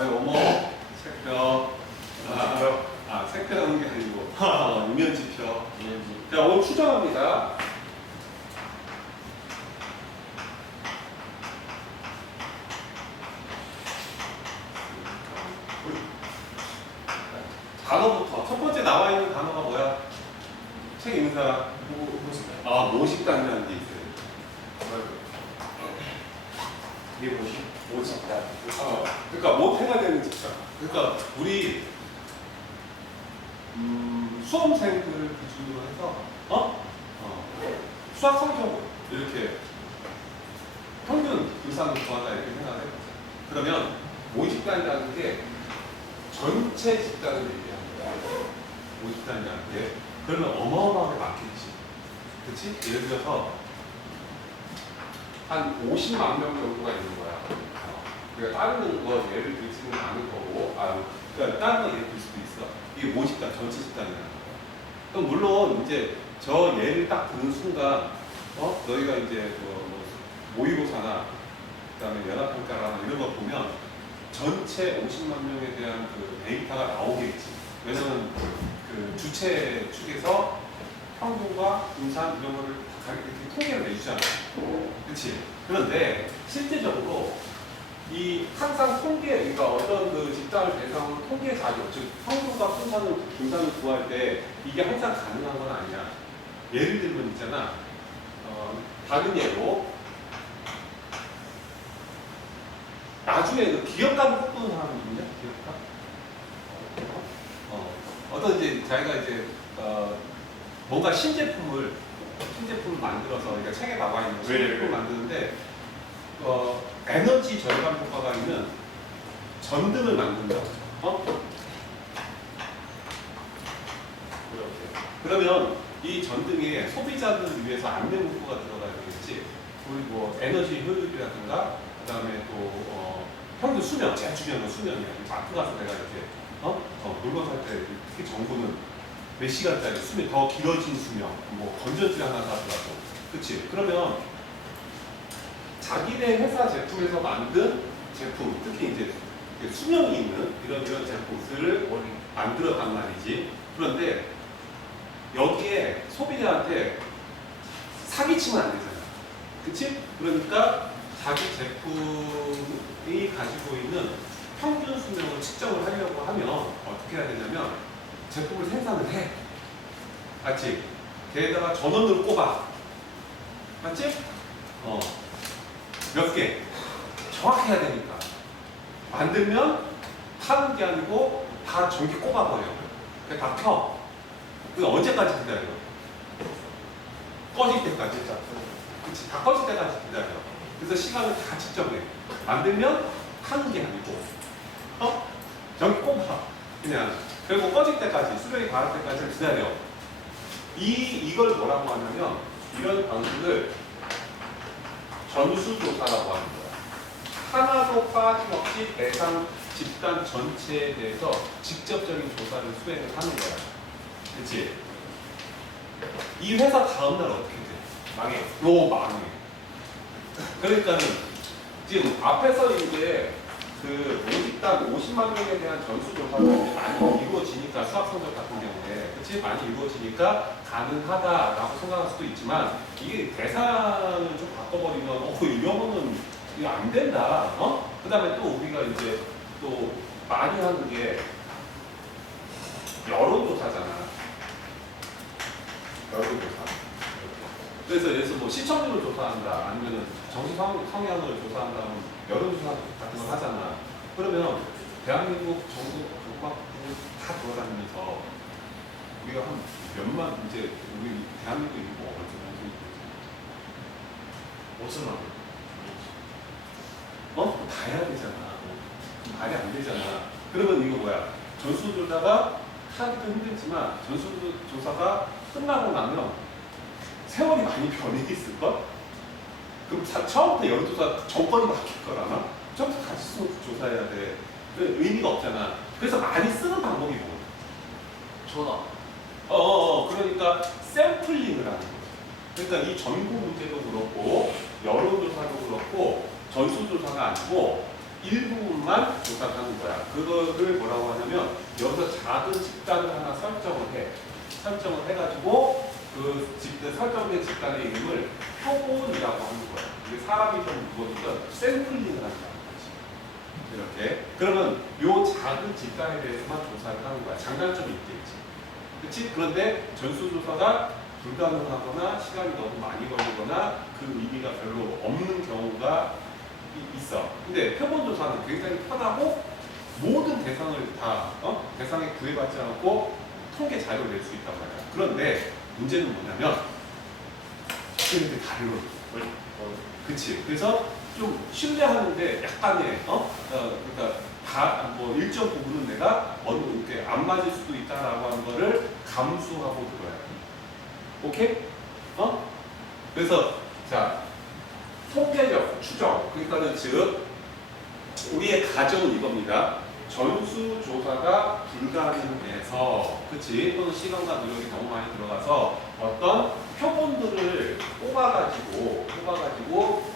어머, 색표. 색표라는 게 아니고, 이면지표. 자, 오늘 추정합니다. 단어부터. 첫 번째 나와 있는 단어가 뭐야? 책 읽는 사람? 모식단이라는 게 있어요. 이게 뭐지? 모집단. 그러니까 못해가 되는 직장. 그러니까 우리 수험생들을 기준으로 해서 수학 성적 이렇게 평균 이상을 구하다 이렇게 생각을 해보자. 그러면 모집단이라는 게 전체 집단을 얘기합니다. 모집단이라는 게 그러면 어마어마하게 많겠지. 그렇지? 예를 들어서 한 50만 명 정도가 있는 거야. 그러니까 다른 거 예를 들지는 않을 거고, 그러니까 다른 거 예를 들 수도 있어. 이게 모집단, 전체 집단이라는 거야. 그럼 물론 이제 저 예를 딱 듣는 순간, 너희가 이제 모의고사나 그다음에 연합평가나 이런 거 보면 전체 50만 명에 대한 그 데이터가 나오겠지. 왜냐면 그 주체 측에서 평균과 분산 이런 거를 이렇게 통계를 내주잖아. 그렇지? 그런데 실제적으로 이 항상 통계, 그러니까 어떤 그 집단을 대상으로 통계 자료, 즉 평균과 분산을 구할 때 이게 항상 가능한 건 아니야. 예를 들면 있잖아. 다른 예로 나중에 그 기업가를 꿈꾸는 사람이 있냐? 기업가? 어떤 이제 자기가 이제 뭔가 신제품을 만들어서, 그러니까 책에 나와 있는 신제품을 만드는데 에너지 절감 효과가 있는 전등을 만든다. 이렇게. 그러면 이 전등에 소비자들을 위해서 안내 문구가 들어가야 되겠지. 우리 뭐 에너지 효율이라든가, 그 다음에 또 평균 수명, 제일 중요한 건 수명이야. 마트 가서 내가 이렇게 물건 살 때 특히 정보는 몇 시간짜리 수명, 더 길어진 수명, 뭐 건전지 하나 사더라도, 그치? 그러면 자기네 회사 제품에서 만든 제품, 특히 이제 수명이 있는 이런 제품들을 만들었단 말이지. 그런데 여기에 소비자한테 사기치면 안 되잖아. 그치? 그러니까 자기 제품이 가지고 있는 평균 수명을 측정을 하려고 하면 어떻게 해야 되냐면 제품을 생산을 해. 맞지? 걔에다가 전원을 꼽아. 맞지? 몇 개. 정확해야 되니까. 만들면 타는 게 아니고 다 전기 꼽아버려. 그러니까 다 켜. 그 언제까지 기다려? 꺼질 때까지. 그치? 다 꺼질 때까지 기다려. 그래서 시간을 다 측정해. 만들면 타는 게 아니고 전기 꼽아. 그냥. 그리고 꺼질 때까지, 수명이 닿을 때까지 기다려. 이걸 뭐라고 하냐면, 이런 방식을 전수조사라고 하는 거야. 하나도 빠짐없이 대상 집단 전체에 대해서 직접적인 조사를 수행을 하는 거야. 그치? 이 회사 다음날 어떻게 돼? 망해. 망해. 그러니까는 지금 앞에서 이제 그 모집단 50만 명에 대한 전수조사가 많이 이루어지니까, 수학 성적 같은 경우에, 그치? 많이 이루어지니까 가능하다라고 생각할 수도 있지만, 이게 대상을 좀 바꿔버리면, 이러면은 이거 안 된다. 그 다음에 또 우리가 이제 또 많이 하는 게 여론조사잖아. 여론조사. 그래서 예를 들어서 뭐 시청률을 조사한다, 아니면 정치 성향을 조사한다면 여론조사 같은 걸 하잖아. 그러면 대한민국 전국 전국을 다 돌아다니면서 우리가 한 몇만, 이제 우리 대한민국 인구가 어디서 5천만 원. 다 해야 되잖아. 말이 안 되잖아. 그러면 이거 뭐야? 전수조사가 하기도 힘들지만 전수조사가 끝나고 나면 세월이 많이 변해 있을걸? 그럼 처음부터 여론조사 정권이 바뀔 거라나? 처음부터 같이 조사해야 돼. 의미가 없잖아. 그래서 많이 쓰는 방법이 뭐야? 전화. 그러니까 샘플링을 하는 거지. 그러니까 이 전국 문제도 그렇고 여론조사도 그렇고 전수조사가 아니고 일부분만 조사를 하는 거야. 그거를 뭐라고 하냐면 여기서 작은 집단을 하나 설정을 해가지고 그 집단 설정된 집단의 이름을 표본이라고 하는 거야. 이게 사람이 좀 무거우니까 샘플링을 한다는 거지. 이렇게. 그러면 요 작은 집단에 대해서만 조사를 하는 거야. 장단점이 있겠지. 그렇지? 그런데 전수조사가 불가능하거나 시간이 너무 많이 걸리거나 그 의미가 별로 없는 경우가 있어. 근데 표본조사는 굉장히 편하고 모든 대상을 다 대상에 구애받지 않고 통계 자료를 낼 수 있단 말이야. 그런데 문제는 뭐냐면 이렇게 다르고 그치? 그래서 좀 신뢰하는데 약간의 그러니까 다 뭐 일정 부분은 내가 어느 이렇게 안 맞을 수도 있다라고 하는 거를 감수하고 들어야 돼. 오케이? 그래서 자 통계적 추정 그러니까는 즉 우리의 가정은 이겁니다. 전수조사가 불가능해서 그치? 또는 시간과 노력이 너무 많이 들어가서 어떤 표본들을 뽑아가지고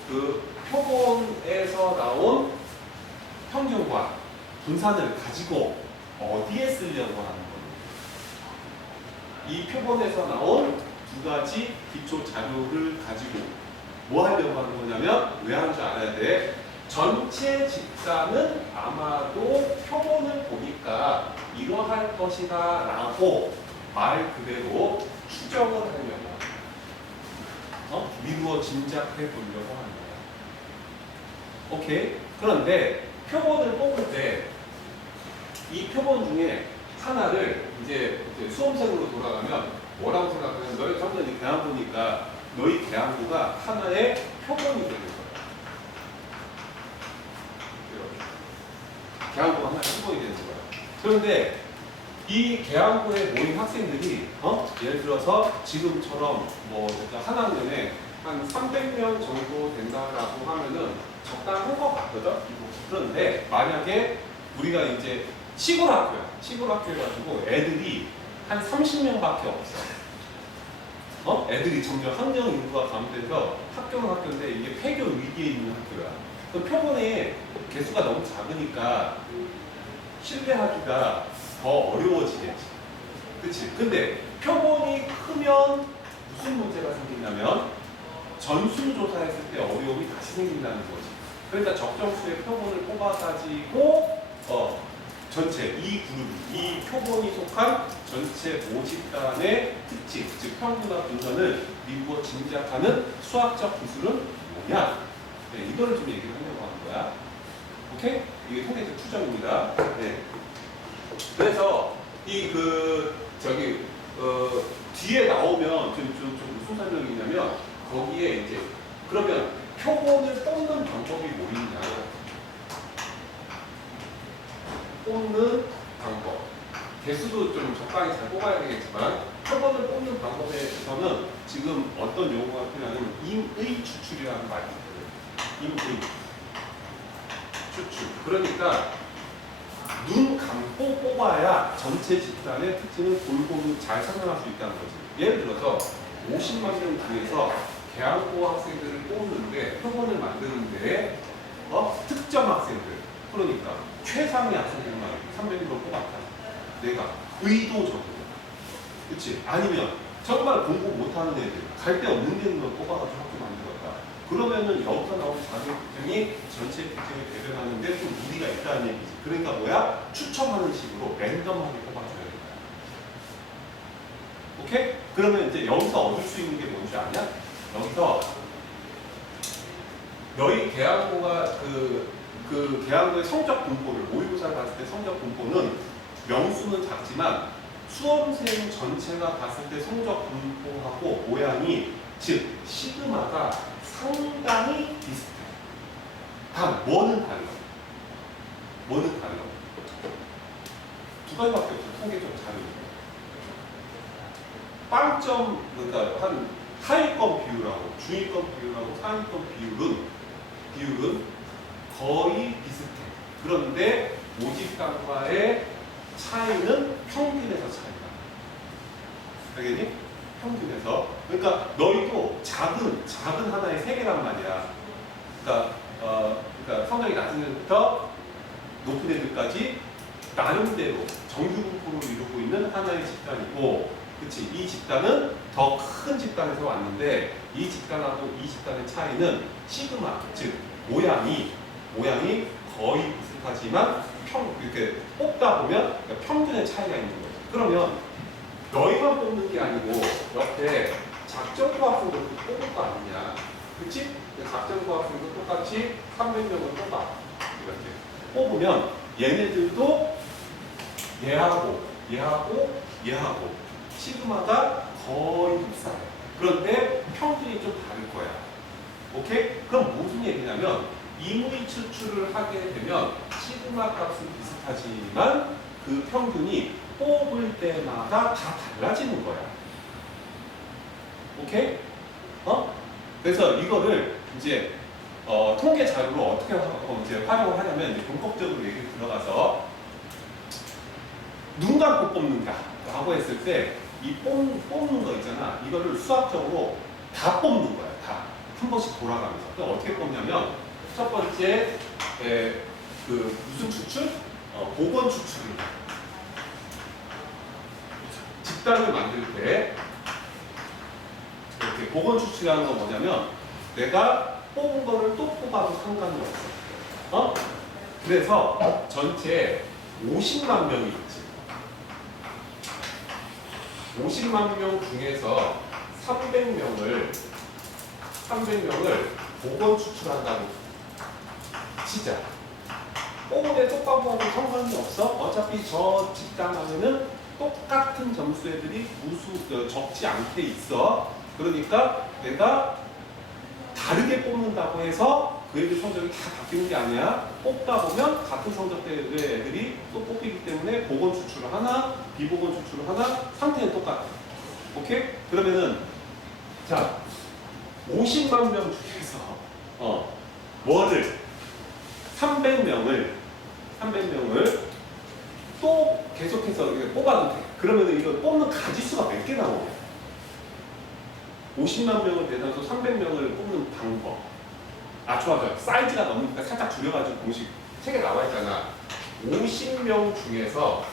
그 표본에서 나온 평균과 분산을 가지고 어디에 쓰려고 하는 겁니다. 이 표본에서 나온 두 가지 기초 자료를 가지고 뭐 하려고 하는 거냐면 왜 하는 줄 알아야 돼. 전체 집단은 아마도 표본을 보니까 이러할 것이다 라고 말 그대로 추정을 하려고 미루어 짐작해 보려고 하는 거야. 오케이? 그런데 표본을 뽑을 때 이 표본 중에 하나를 이제 수험생으로 돌아가면 뭐라고 생각하면 너희 전부 계양부니까 너희 계양부가 하나의 표본이 되는 거야. 계양부가 하나의 표본이 되는 거야. 그런데 이 계양부에 모인 학생들이 예를 들어서 지금처럼 뭐 한 학년에 한 300명 정도 된다라고 하면은 적당한 것 같거든. 그런데 만약에 우리가 이제 시골 학교여가지고 애들이 한 30명밖에 없어. 애들이 점점 학령 인구가 감되면서 학교는 학교인데 이게 폐교 위기에 있는 학교야. 그 표본의 개수가 너무 작으니까 신뢰하기가 더 어려워지겠지. 그치? 근데 표본이 크면 무슨 문제가 생기냐면 전수조사했을 때 어려움이 다시 생긴다는 거지. 그러니까 적정수의 표본을 뽑아가지고 전체 이 그룹, 이 표본이 속한 전체 모집단의 특징, 즉 평균과 분선을 미루어 짐작하는 수학적 기술은 뭐냐? 네, 이거를 좀 얘기를 하려고 하는 거야. 오케이? 이게 통계적 추정입니다. 네. 그래서 이 뒤에 나오면 좀 무슨 설명이 있냐면 거기에 이제 그러면 표본을 뽑는 방법이 뭐 있냐? 뽑는 방법. 개수도 좀 적당히 잘 뽑아야 되겠지만 표본을 뽑는 방법에 있어서는 지금 어떤 용어가 필요하냐면 임의 추출이라는 말이 있거든요. 임의 추출. 그러니까 눈 감고 뽑아야 전체 집단의 특징을 골고루 잘 설명할 수 있다는 거지. 예를 들어서 50만 명 중에서 계양고 학생들을 뽑는데 표본을 만드는데 특정 학생들 그러니까 최상의 학생들만 300명을 뽑았다. 내가 의도적으로. 그치? 아니면 정말 공부 못하는 애들 갈 데 없는 데는 뽑아가지고 학교 만들었다. 그러면은 여기서 나온 자격증이 전체 특징을 대변하는데 좀 무리가 있다는 얘기지. 그러니까 뭐야? 추첨하는 식으로 랜덤하게 뽑아줘야 된다. 오케이? 그러면 이제 여기서 얻을 수 있는 게 뭔지 아냐? 여기서 너희 계양고가 그 계양고의 성적 분포를 모의고사를 봤을 때 성적 분포는 명수는 작지만 수험생 전체가 봤을 때 성적 분포하고 모양이 즉 시그마가 상당히 비슷해. 단 뭐는 달라. 두 가지밖에 없어. 통계적 자료. 빵점 그러니까 한 하위권 비율하고 중위권 비율하고 상위권 비율은 거의 비슷해. 그런데 모집단과의 차이는 평균에서 차이가. 알겠니? 평균에서. 그러니까 너희도 작은 하나의 세계란 말이야. 그러니까 그러니까 성적이 낮은 애들부터 높은 애들까지 나름대로 정규분포를 이루고 있는 하나의 집단이고, 그치? 이 집단은 더 큰 집단에서 왔는데 이 집단하고 이 집단의 차이는 시그마, 즉 모양이 거의 비슷하지만 이렇게 뽑다 보면 그러니까 평균의 차이가 있는 거죠. 그러면 너희만 뽑는 게 아니고 옆에 작전부 학생도 뽑을 거 아니냐, 그치? 작전부 학생도 똑같이 300명을 뽑아. 이렇게 뽑으면 얘네들도 얘하고 시그마가 거의 비슷해. 그런데 평균이 좀 다를 거야. 오케이? 그럼 무슨 얘기냐면 임의 추출을 하게 되면 시그마 값은 비슷하지만 그 평균이 뽑을 때마다 다 달라지는 거야. 오케이? 그래서 이거를 이제 통계 자료로 어떻게 이제 활용을 하냐면 이제 본격적으로 얘기 들어가서 눈 감고 뽑는다라고 했을 때 이 뽑는 거 있잖아. 이거를 수학적으로 다 뽑는 거야. 다. 한 번씩 돌아가면서. 그럼 어떻게 뽑냐면 첫 번째 그 무슨 추출? 복원 추출입니다. 집단을 만들 때 이렇게 복원 추출이라는 건 뭐냐면 내가 뽑은 거를 또 뽑아도 상관이 없어. 그래서 전체 50만 명이 있지. 50만 명 중에서 300명을 복원 추출한다고 치자. 뽑은 애 똑바로 상관이 없어. 어차피 저 집단 안에는 똑같은 점수 애들이 적지 않게 있어. 그러니까 내가 다르게 뽑는다고 해서 그 애들 성적이 다 바뀌는 게 아니야. 뽑다 보면 같은 성적대의 애들이 또 뽑히기 때문에 복원 추출을 하나, 비복원 추출을 하나, 상태는 똑같아. 오케이? 그러면은 자 50만 명 중에서 뭐를 300명을 또 계속해서 뽑아도 돼. 그러면은 이거 뽑는 가지수가 몇 개 나오냐? 50만 명을 대상으로 300명을 뽑는 방법. 좋아. 사이즈가 넘으니까 살짝 줄여가지고 공식 책에 나와 있잖아. 50명 중에서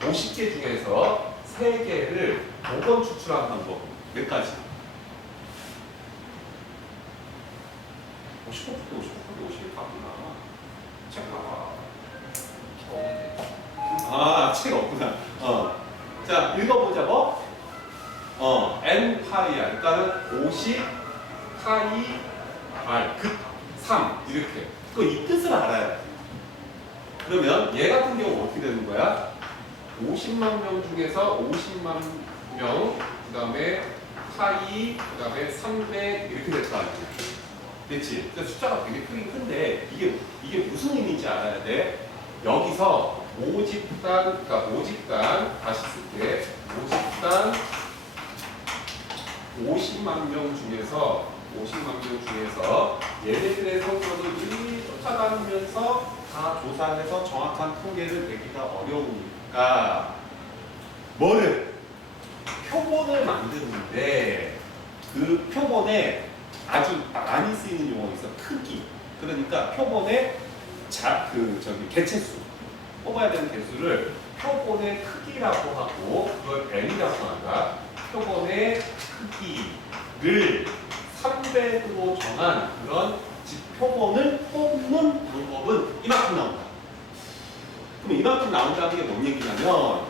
50개 중에서 3개를 복원 추출하는 방법. 몇 가지? 50% 가구나. 책 나와. 책 없구나. 자, 읽어보자. n 파이야. 그러니까는 50 파이 r 극 3 이렇게. 이 뜻을 알아야 돼. 그러면 얘 같은 경우 어떻게 되는 거야? 50만 명 중에서 50만 명, 그 다음에 파이, 그 다음에 300 이렇게 됐다. 됐지? 그러니까 숫자가 되게 크긴 큰데 이게 무슨 의미인지 알아야 돼. 여기서 모집단 다시 쓸게. 모집단 50만 명 중에서 얘네들의 성적을 미리 쫓아다니면서 다 조사해서 정확한 통계를 내기가 어려우니까 뭐를? 표본을 만드는데 그 표본에 아주 많이 쓰이는 용어가 있어. 크기. 그러니까 표본의 개체수. 뽑아야 되는 개수를 표본의 크기라고 하고 그걸 n이라고 한다. 표본의 크기를 300으로 정한 그런 표본을 뽑는 방법은 이만큼 나온다. 그럼 이만큼 나온다는 게 뭔 얘기냐면,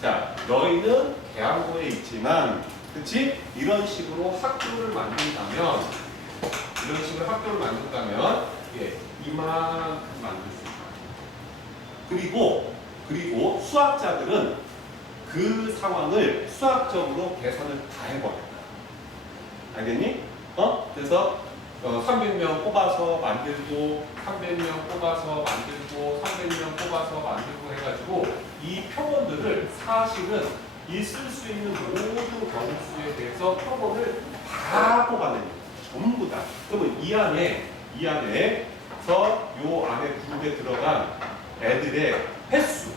자, 너희는 계양고에 있지만, 그치? 이런 식으로 학교를 만든다면, 이만큼 만들 수 있다. 그리고 수학자들은 그 상황을 수학적으로 계산을 다 해버려. 알겠니? 그래서 300명 뽑아서 만들고 300명 뽑아서 만들고 300명 뽑아서 만들고 해가지고 이 표본들을 사실은 있을 수 있는 모든 경수에 대해서 표본을 다 뽑아내는 거예요. 전부 다. 그러면 이 안에서 요 안에 그룹에 들어간 애들의 횟수,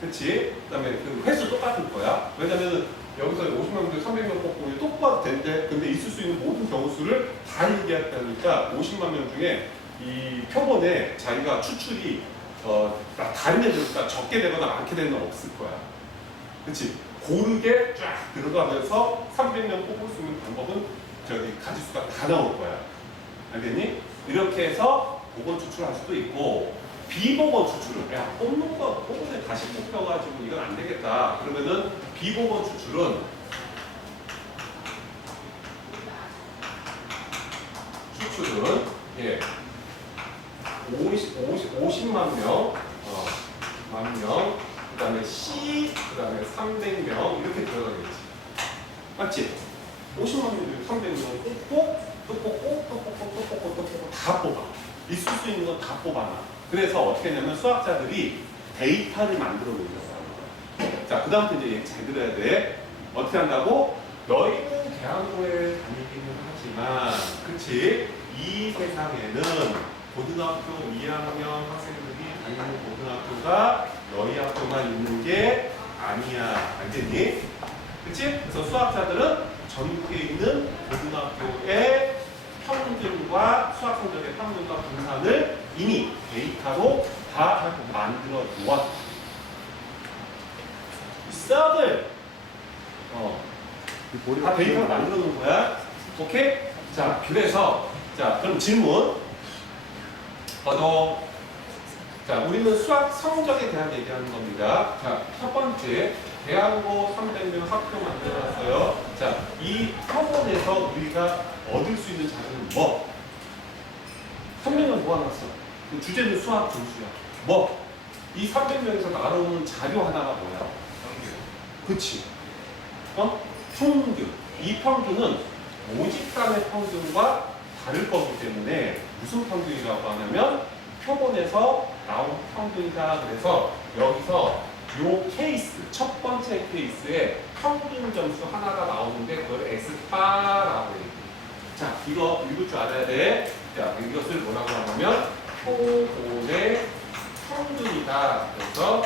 그치? 그 다음에 그 횟수 똑같을 거야. 왜냐면 여기서 50명 중에 300명 뽑고 또 뽑아도 된대. 근데 있을 수 있는 모든 경우수를 다 얘기했다니까 50만 명 중에 이 표본에 자기가 추출이 다른 애들보다 적게 되거나 많게 되는 건 없을 거야. 그치? 고르게 쫙 들어가면서 300명 뽑을 수 있는 방법은 저기 가지수가 다 나올 거야. 알겠니? 이렇게 해서 복원 추출할 수도 있고 비복원 추출을 야 뽑는 거 뽑은데 다시 뽑혀가지고 이건 안 되겠다. 그러면은 비복원 추출은 예 50만 명, 만 명, 그 다음에 C, 그 다음에 300명 이렇게 들어가겠지. 맞지? 50만 명 중에 300명 뽑고 또 뽑고 또 뽑고 또 뽑고 또 뽑고 다 뽑아. 있을 수 있는 건 다 뽑아놔. 그래서 어떻게 했냐면 수학자들이 데이터를 만들어 놓는 거야. 자, 그 다음부터 이제 얘기 잘 들어야 돼. 어떻게 한다고? 너희는 대학교에 다니기는 하지만, 그치? 이 세상에는 고등학교 2학년 학생들이 다니는 고등학교가 너희 학교만 있는 게 아니야. 알겠니? 그치? 그래서 수학자들은 전국에 있는 고등학교의 평균과 수학 성적의 평균과 분산을 이미 데이터로 다 만들어 놓았다. 수학을 다 데이터로 만들어 놓은 거야. 오케이? 자, 그래서 자, 그럼 질문. 자, 우리는 수학 성적에 대한 얘기하는 겁니다. 자, 첫 번째. 대학고 300명 학교 만들어놨어요. 자, 이 학원에서 우리가 얻을 수 있는 자료는 뭐? 300명 모아놨어. 그 주제는 수학 점수야. 뭐? 이 300명에서 나오는 자료 하나가 뭐야? 평균. 그치? 평균. 이 평균은 모집단의 평균과 다를 거기 때문에 무슨 평균이라고 하냐면 표본에서 나온 평균이다. 그래서 여기서 요 케이스, 첫 번째 케이스에 평균 점수 하나가 나오는데 그걸 X바라고 얘기해. 자, 이거 읽을 줄 알아야 돼. 자, 이것을 뭐라고 하냐면 표본의 평균이다. 그래서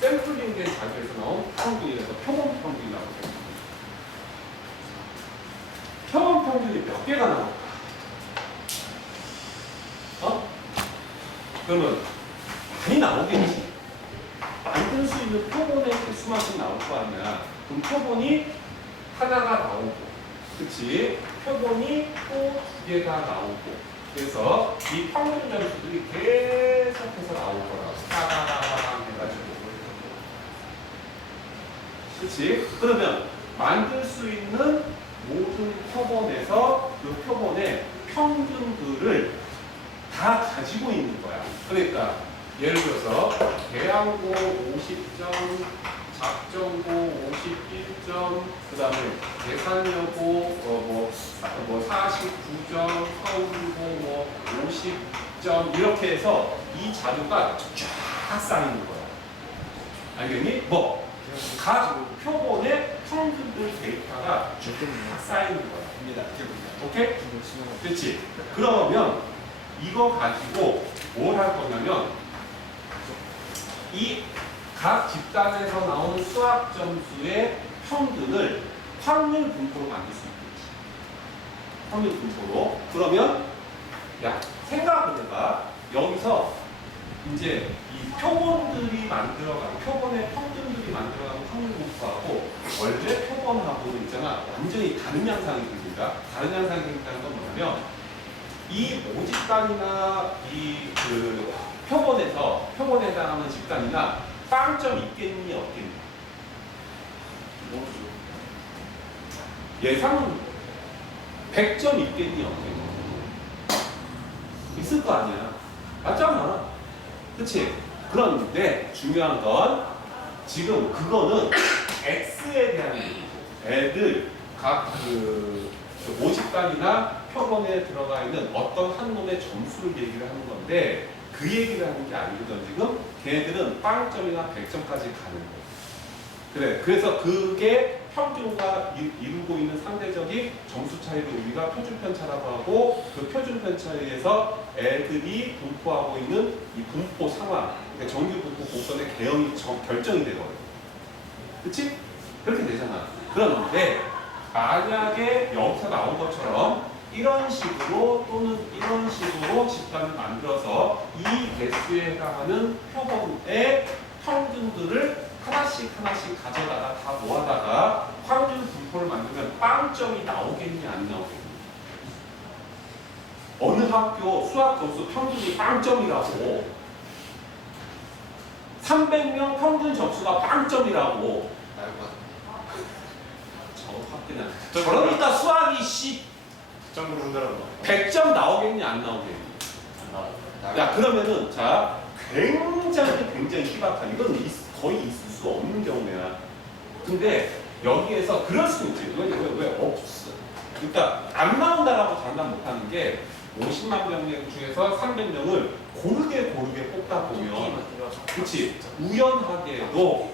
샘플링된 자료에서 나온 평균이라서 표본 평균이라고 해요. 표본 평균이 몇 개가 나올까? 그러면 많이 나오겠지. 만들 수 있는 표본의 개수만큼 나올 거 아니야. 그럼 표본이 하나가 나오고, 그치? 표본이 또 2개가 나오고, 그래서 이 평균 점수들이 계속해서 나올 거라고. 따라랑 해가지고. 그치? 그러면 만들 수 있는 모든 표본에서 그 표본의 평균들을 다 가지고 있는 거야. 그러니까 예를 들어서 대항고 50점, 작전고 51점, 그 다음에 계산여고 49점, 서울고 50점 이렇게 해서 이 자료가 쫙 쌓이는 거야. 알겠니? 각 표본의 평균들 데이터가 쫙 쌓이는 거야. 오케이? 그렇지? 그러면 이거 가지고 뭘 할 거냐면 이 각 집단에서 나온 수학 점수의 평균을 확률 분포로 만들 수 있겠지. 확률 분포로. 그러면 야, 생각을 해봐. 여기서 이제 이 표본들이 만들어가는 표본의 평균들이 만들어가는 확률 분포하고 원래 표본하고는 있잖아. 완전히 다른 양상이 됩니다. 다른 양상이 된다는 건 뭐냐면 이 모집단이나 이 표본에 해당하는 집단이나 빵점 있겠니 없겠니? 모르죠. 예상은 100점 있겠니 없겠니? 있을 거 아니야. 맞잖아. 그치? 그런데 중요한 건 지금 그거는 X에 대한 얘기고 애들 각 모집단이나 표본에 들어가 있는 어떤 한 놈의 점수를 얘기를 하는 건데 그 얘기를 하는 게 아니거든. 지금 걔네들은 빵점이나 100점까지 가는 거야. 그래. 그래서 그게 평균과 이루고 있는 상대적인 점수 차이를 우리가 표준편차라고 하고 그 표준편차에서 애들이 분포하고 있는 이 분포 상황, 그러니까 정규 분포 곡선의 개형이 결정이 되거든. 그치? 그렇게 되잖아. 그런데 만약에 여기서 나온 것처럼 이런 식으로 또는 이런 식으로 집단을 만들어서 이 개수에 해당하는 표본의 평균들을 하나씩 가져다가 다 모아다가 확률 분포를 만들면 빵점이 나오겠니 안 나오겠니? 어느 학교 수학 점수 평균이 빵점이라고 300명 평균 점수가 빵점이라고 그러니까 수학이 씨 100점 나오겠니 안 나오겠니? 야 그러면은 자 굉장히 희박한 이건 거의 있을 수 없는 경우야. 근데 여기에서 그럴 수 있지. 왜 없어? 그러니까 안 나온다라고 장담 못하는 게 50만 명 중에서 300명을 고르게 뽑다 보면 그렇지 우연하게도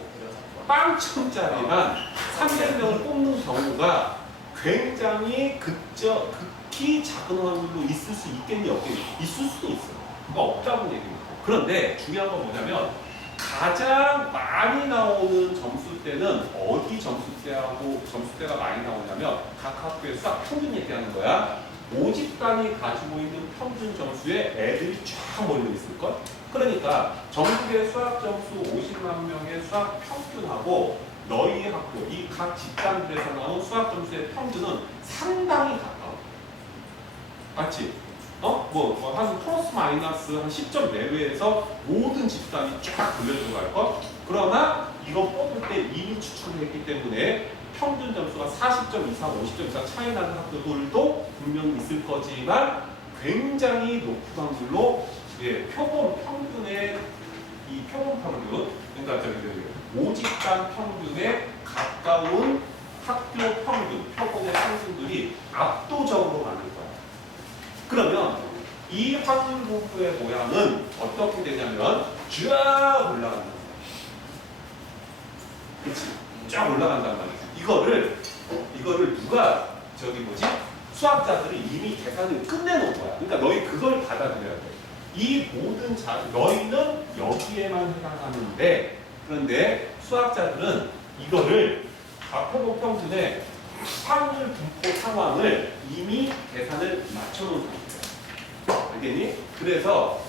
빵점짜리만 300명을 뽑는 경우가 굉장히 극히 작은 확률로 있을 수 있겠니 없겠니? 있을 수도 있어. 그러니까 없다고 얘기입니다. 그런데 중요한 건 뭐냐면 가장 많이 나오는 점수대는 어디 점수대가 많이 나오냐면 각 학교의 수학 평균 얘기하는 거야. 모집단이 가지고 있는 평균 점수에 애들이 쫙 몰려 있을걸? 그러니까 전국의 수학 점수 50만 명의 수학 평균하고 너희 학교, 이 각 집단들에서 나온 수학 점수의 평균은 상당히 가까워. 맞지? 한 플러스 마이너스 한 10점 내외에서 모든 집단이 쫙 돌려주고 갈 것. 그러나 이거 뽑을 때 이미 추측을 했기 때문에 평균 점수가 40점 이상, 50점 이상 차이 나는 학교들도 분명히 있을 거지만 굉장히 높은 확률로 표본 평균의 이 표본 평균, 그러니까 모집단 평균에 가까운 학교 평균, 표본의 평균들이 압도적으로 많을 거야. 그러면 이 확률 분포의 모양은 어떻게 되냐면 쫙 올라간단 말이야. 그렇지? 쫙 올라간단 말이야. 이거를 누가 수학자들이 이미 계산을 끝내놓은 거야. 그러니까 너희 그걸 받아들여야 돼. 이 모든 너희는 여기에만 해당하는데 그런데 수학자들은 이거를 표본 평균의 확률 분포 상황을 이미 계산을 맞춰놓은 상태야. 알겠니? 그래서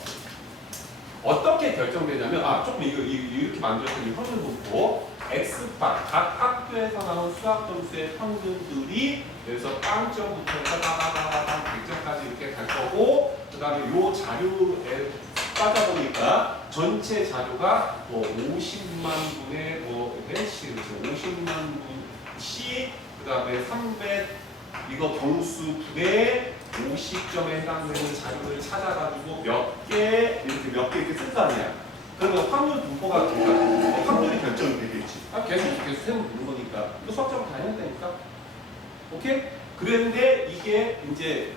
어떻게 결정되냐면 조금 이렇게 만들었던 이 확률 분포 X바 각 학교에서 나온 수학 점수의 평균들이 여기서 빵점부터 해서 100점까지 이렇게 갈 거고 그 다음에 이 자료에 따다 보니까 전체 자료가 50만 분의 씨, 50만 분씩 그 다음에 300 이거 경수 분의 50점에 해당되는 자료를 찾아가지고 몇 개 이렇게 쓸 거 아니야. 그러면 확률 분포가 확률이 결정이 되겠지. 계속 세우면 되는 거니까. 이거 수학적으로 다 해야 되니까. 오케이? 그런데 이게 이제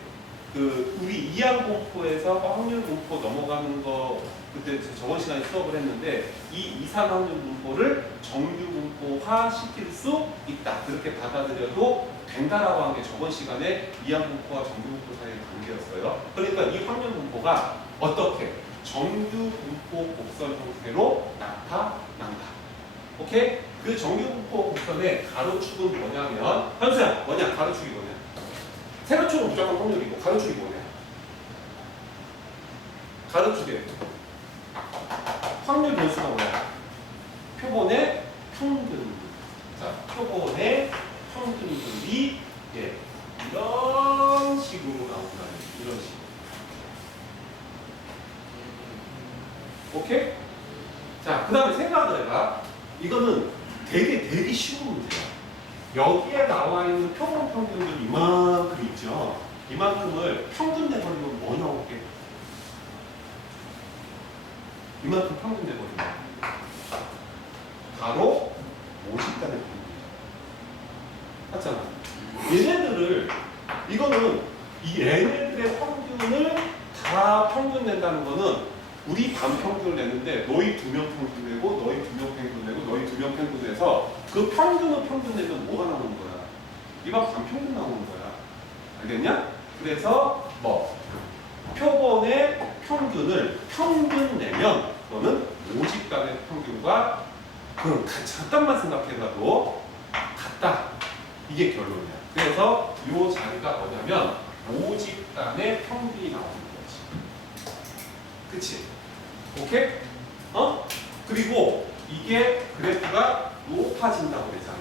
우리 이항 분포에서 확률 분포 넘어가는 거 그때 저번 시간에 수업을 했는데 이 이산 확률 분포를 정규 분포화 시킬 수 있다. 그렇게 받아들여도 된다라고 한 게 저번 시간에 이항 분포와 정규 분포 사이의 관계였어요. 그러니까 이 확률 분포가 어떻게 정규 분포 곡선 형태로 나타난다. 오케이? 그 정규 분포 곡선의 가로축은 뭐냐면 현수야 뭐냐? 가로축이 뭐냐? 세로축은 무조건 확률이고 가로축이 뭐냐? 가로축의 확률 변수가 뭐야? 표본의 평균. 자, 표본의 평균들이 이런 식으로 나온다. 이런 식으로. 오케이? 자, 그 다음에 생각을 해봐. 이거는 되게 쉬운 문제야. 여기에 나와 있는 표본 평균들이 이만큼 있죠. 이만큼을 평균 내버리면 뭐 나올게? 이만큼 평균 내버리면 바로 50단의 평균. 맞잖아. 이거는 이 얘네들의 평균을 다 평균 낸다는 거는 우리 반 평균을 내는데 너희 2명 평균 내고 너희 2명 평균 내고 너희 2명 평균 내서 그 평균을 평균 내면 뭐가 나오는 거야? 이만 반 평균 나오는 거야. 알겠냐? 그래서 표본의 평균을 평균 내면 그거는 모집단의 평균과 잠깐만 생각해봐도 같다. 이게 결론이야. 그래서 이 자리가 뭐냐면 모집단의 평균이 나오는 거지. 그치? 오케이? 그리고 이게 그래프가 높아진다고 그랬잖아.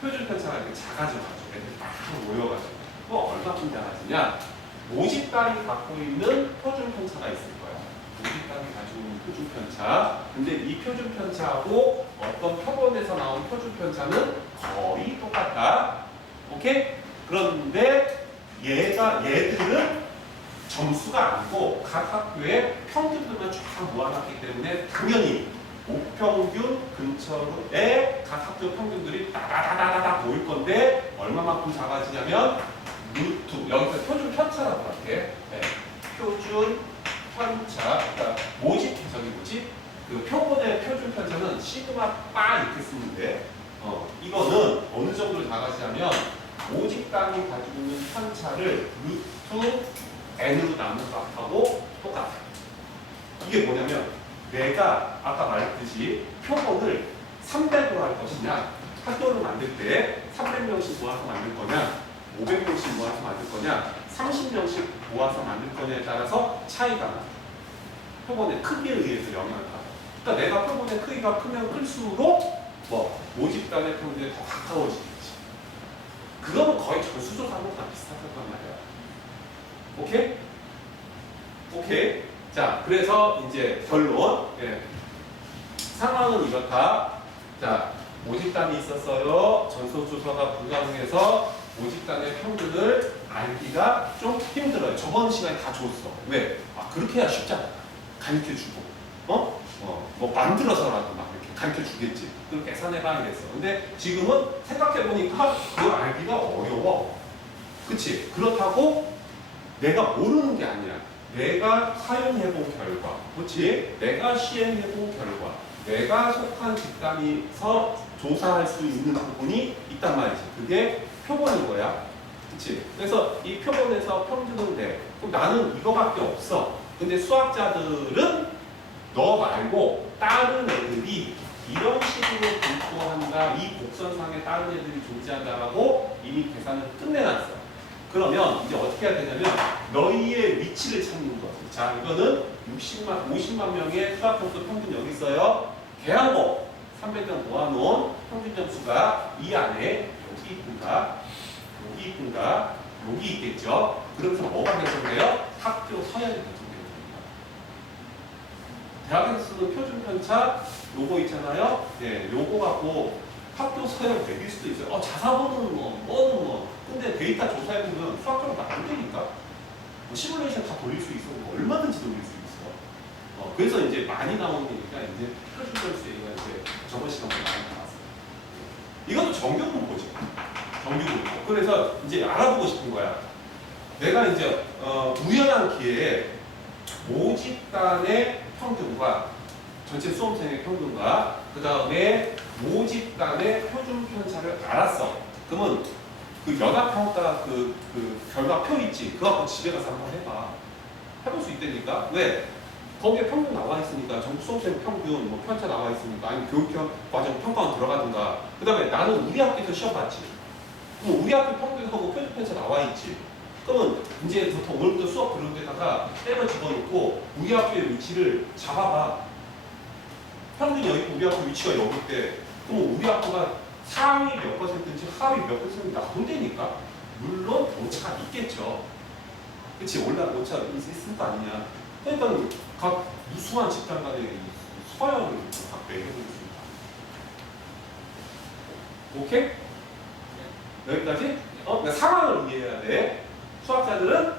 표준 편차가 이렇게 작아져가지고 애들이 딱 모여가지고 얼마큼 작아지냐? 모집단이 갖고 있는 표준 편차가 있을 거야. 모집단이 가지고 있는 표준 편차. 근데 이 표준 편차하고 어떤 표본에서 나온 표준 편차는 거의 똑같다. 오케이? 그런데 얘들은 점수가 아니고 각 학교의 평균들만 쫙 모아놨기 때문에 당연히 목평균 근처에 각 학교 평균들이 따다다다다 보일 건데 얼마만큼 작아지냐면 루트, 여기서 표준 편차라고 할게. 네. 표준 편차, 그러니까 그 표본의 표준 편차는 시그마 빠 이렇게 쓰는데 이거는 어느 정도로 작아지냐면 모집단이 가지고 있는 편차를 루트 n으로 나누는 값하고 똑같아. 이게 뭐냐면 내가 아까 말했듯이 표본을 300으로 할 것이냐, 학교를 만들 때 300명씩 모아서 만들 거냐, 500명씩 모아서 만들 거냐, 30명씩 모아서 만들 거냐에 따라서 차이가 나. 표본의 크기에 의해서 영향을 받아. 그러니까 내가 표본의 크기가 크면 클수록 모집단의 평균에 더 가까워지겠지. 그거는 거의 전수조사하고 다 비슷하단 말이야. 오케이? 오케이. 자, 그래서 이제 결론. 예. 상황은 이렇다. 자, 모집단이 있었어요. 전수조사가 불가능해서 모집단의 평균을 알기가 좀 힘들어요. 저번 시간에 다 줬어. 왜? 그렇게 해야 쉽잖아. 가르쳐주고. 뭐 만들어서라도 막 이렇게 가르쳐주겠지. 그걸 계산해봐야겠어. 근데 지금은 생각해보니까 그걸 알기가 어려워. 그치? 그렇다고 내가 모르는 게 아니야. 내가 사용해본 결과, 그렇지? 내가 시행해본 결과, 내가 속한 집단에서 조사할 수 있는 부분이 있단 말이지. 그게 표본인 거야. 그렇지? 그래서 이 표본에서 평균을 내. 그럼 나는 이거밖에 없어. 근데 수학자들은 너 말고 다른 애들이 이런 식으로 분포한다, 이 곡선상에 다른 애들이 존재한다라고 이미 계산을 끝내놨어. 그러면 이제 어떻게 해야 되냐면 너희의 위치를 찾는 거지. 자, 이거는 50만 명의 수학 점수 평균 여기 있어요. 계하고 300명 모아놓은 평균 점수가 이 안에 여기 있군가, 여기 있군가, 여기 있겠죠. 그러면서 뭐가 결정돼요? 학교 서열이 결정되는 겁니다. 대학에서 쓰는 표준 편차 요거 있잖아요. 네, 요거 갖고 학교 서열 매길 수도 있어요. 자사고는 뭐는 근데 데이터 조사해보면 수학적으로 안 되니까. 시뮬레이션 다 돌릴 수 있어. 얼마든지 돌릴 수 있어. 그래서 이제 많이 나오는 거니까 이제 표준 점수 얘기가 이제 저번 시간부터 많이 나왔어요. 이것도 정규 공부지. 정규 공부. 그래서 이제 알아보고 싶은 거야. 내가 이제 우연한 기회에 모집단의 평균과 전체 수험생의 평균과 그 다음에 모집단의 표준 편차를 알았어. 그러면 그 연합평가 그 결과표 있지. 그거 갖고 집에 가서 한번 해봐. 해볼 수 있다니까. 왜? 거기에 평균 나와 있으니까 전부 수험생 평균 뭐 편차 나와 있으니까 아니면 교육 과정 평가원 들어가든가. 그 다음에 나는 우리 학교에서 시험 봤지. 그럼 우리 학교 평균하고 표준 편차 나와 있지. 그러면 이제부터 오늘부터 수업 들은 데다가 떼을 집어넣고 우리 학교의 위치를 잡아봐. 평균이 여기 있고 우리 학교 위치가 여기인데 그럼 우리 학교가 상위 몇 %인지 하위 몇 %인지 나온다니까. 물론 오차가 있겠죠. 그치? 오차 있을 거 아니냐. 그러니까 각 무수한 집단 간의 서열을 각 매겨볼 수 있다. 오케이? 여기까지? 그러니까 상황을 이해해야 돼. 수학자들은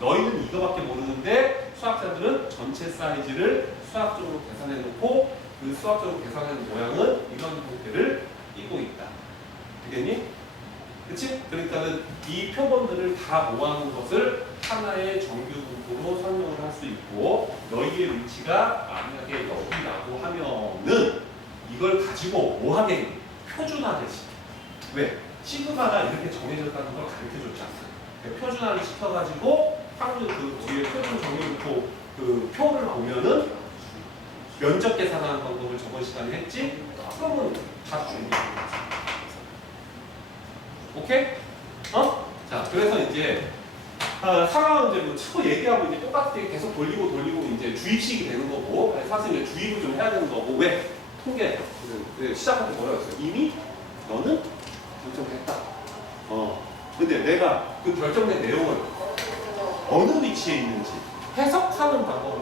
너희는 이거밖에 모르는데 수학자들은 전체 사이즈를 수학적으로 계산해 놓고 그 수학적으로 계산한 모양은 이런 형태를 띄고 있다. 되겠니? 그치? 그러니까는 이 표본들을 다 모아놓은 것을 하나의 정규 분포로 설명을 할 수 있고 너희의 위치가 만약에 여기라고 하면은 이걸 가지고 뭐 하겠니? 표준화를 시켜. 왜? 시그마가 이렇게 정해졌다는 걸 가르쳐줬지 않습니까? 표준화를 시켜가지고 확률 그 뒤에 표준 정규분포 그 표를 보면은 면적 계산하는 방법을 저번 시간에 했지? 그러면 다 준비하는 거지. 오케이? 자, 그래서 이제 상황은 이제 뭐 처음 얘기하고 이제 똑같이 계속 돌리고 이제 주입식이 되는 거고, 사실 이제 주입을 좀 해야 되는 거고. 왜? 통계 시작할 때 뭐라고 했어요? 이미 너는 결정했다. 근데 내가 그 결정된 내용을 어느 위치에 있는지 해석하는 방법을